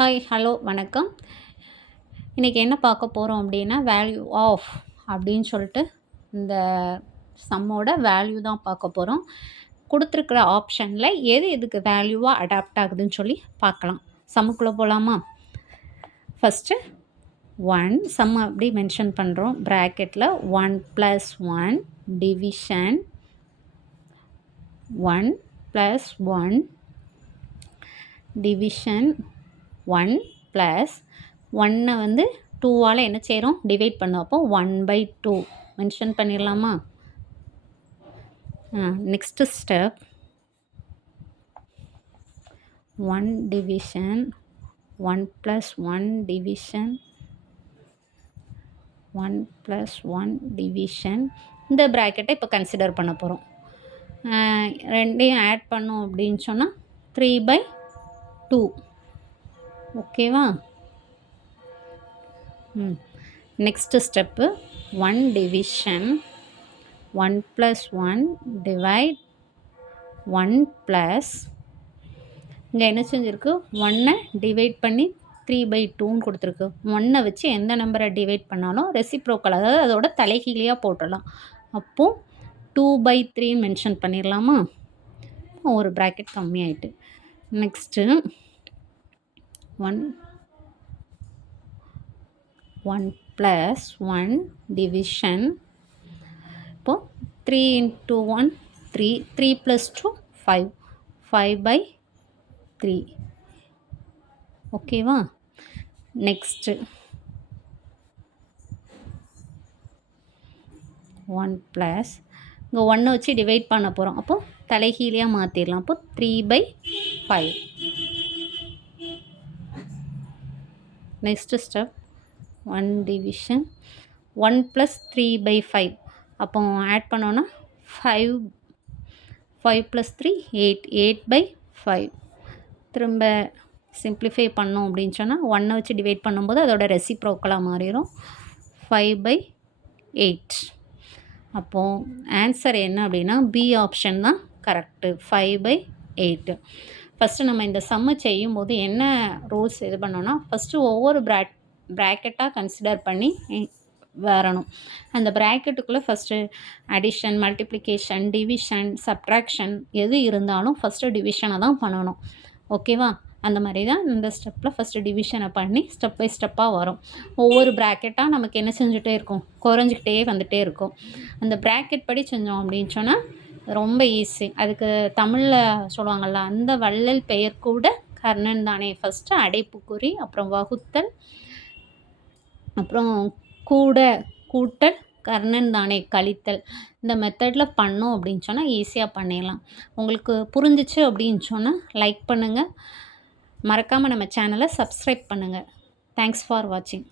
Hi hello வணக்கம். இன்றைக்கி என்ன பார்க்க போகிறோம் அப்படின்னா வேல்யூ ஆஃப் அப்படின்னு சொல்லிட்டு இந்த சம்மோட வேல்யூ தான் பார்க்க போகிறோம். கொடுத்துருக்குற ஆப்ஷனில் எது எதுக்கு வேல்யூவாக அடாப்ட் ஆகுதுன்னு சொல்லி பார்க்கலாம். சம்முக்குள்ளே போகலாமா? ஃபஸ்ட்டு 1 சம் அப்படி மென்ஷன் பண்ணுறோம். ப்ராக்கெட்டில் 1 + 1 டிவிஷன் 1 + 1 டிவிஷன் 1 ப்ளஸ் 1 வந்து 2ஆல் என்ன செய்கிறோம்? டிவைட் பண்ணோம். அப்போ 1/2 மென்ஷன் பண்ணிடலாமா? Next step 1 division 1 + 1 division 1 + 1 division இந்த ப்ராக்கெட்டை இப்போ கன்சிடர் பண்ண போகிறோம். ரெண்டையும் ஆட் பண்ணோம் அப்படின்னு சொன்னால் 3/2 ஓகேவா? Next step 1 division 1 + 1 divide 1 plus இங்கே என்ன செஞ்சுருக்கு? 1 டிவைட் பண்ணி 3/2ன்னு கொடுத்துருக்கு. 1 வச்சு எந்த நம்பரை டிவைட் பண்ணாலும் ரெசிப்ரோக்கல், அதாவது அதோட தலைகீழியாக போட்டுடலாம். அப்போது 2/3 மென்ஷன் பண்ணிடலாமா? ஒரு ப்ராக்கெட் கம்மியாயிட்டு. நெக்ஸ்ட்டு 1 + 1 டிவிஷன் இப்போது 3 × 1 3 3 + 2 5 5/3 ஓகேவா? நெக்ஸ்ட்டு 1 ப்ளஸ் இங்கே 1 வச்சு டிவைட் பண்ண போகிறோம். அப்போது தலைகீழியாக மாற்றிடலாம். அப்போது 3/5. நெக்ஸ்ட்டு ஸ்டெப் 1 டிவிஷன் 1 + 3/5 அப்போ ஆட் பண்ணோன்னா 5 + 3 8 8/5. திரும்ப சிம்ப்ளிஃபை பண்ணோம் அப்படின்னு சொன்னால் 1 வச்சு டிவைட் பண்ணும்போது அதோட ரெசிப்ரோக்கலாக மாறிடும். 5/8. அப்போது ஆன்சர் என்ன அப்படின்னா பி ஆப்ஷன் தான் கரெக்டு. 5/8. ஃபஸ்ட்டு நம்ம இந்த சம்மை செய்யும்போது என்ன ரூல்ஸ் இது பண்ணோன்னா, ஃபஸ்ட்டு ஒவ்வொரு ப்ராக்கெட்டாக கன்சிடர் பண்ணி வரணும். அந்த ப்ராக்கெட்டுக்குள்ளே first addition, multiplication, division, subtraction எது இருந்தாலும் ஃபஸ்ட்டு டிவிஷனை தான் பண்ணணும். ஓகேவா? அந்த மாதிரி தான் இந்த ஸ்டெப்பில் ஃபஸ்ட்டு டிவிஷனை பண்ணி ஸ்டெப் பை ஸ்டெப்பாக வரும். ஒவ்வொரு ப்ராக்கெட்டாக நமக்கு என்ன செஞ்சுட்டே இருக்கும்? குறைஞ்சிக்கிட்டே வந்துகிட்டே இருக்கும். அந்த ப்ராக்கெட் படி செஞ்சோம் அப்படின்னு சொன்னால் ரொம்ப ஈஸி. அதுக்கு தமிழில் சொல்லுவாங்கள்ல, அந்த வள்ளல் பெயர் கூட கர்ணன் தானே. ஃபஸ்ட்டு அடைப்புக்குறி, அப்புறம் வகுத்தல், அப்புறம் கூட்டல், கர்ணன் தானே கழித்தல். இந்த மெத்தடில் பண்ணோம் அப்படின்னு சொன்னால் ஈஸியாக பண்ணிடலாம். உங்களுக்கு புரிஞ்சிச்சு அப்படின்னு சொன்னால் லைக் பண்ணுங்கள். மறக்காமல் நம்ம சேனலை சப்ஸ்கிரைப் பண்ணுங்கள். தேங்க்ஸ் ஃபார் வாட்சிங்.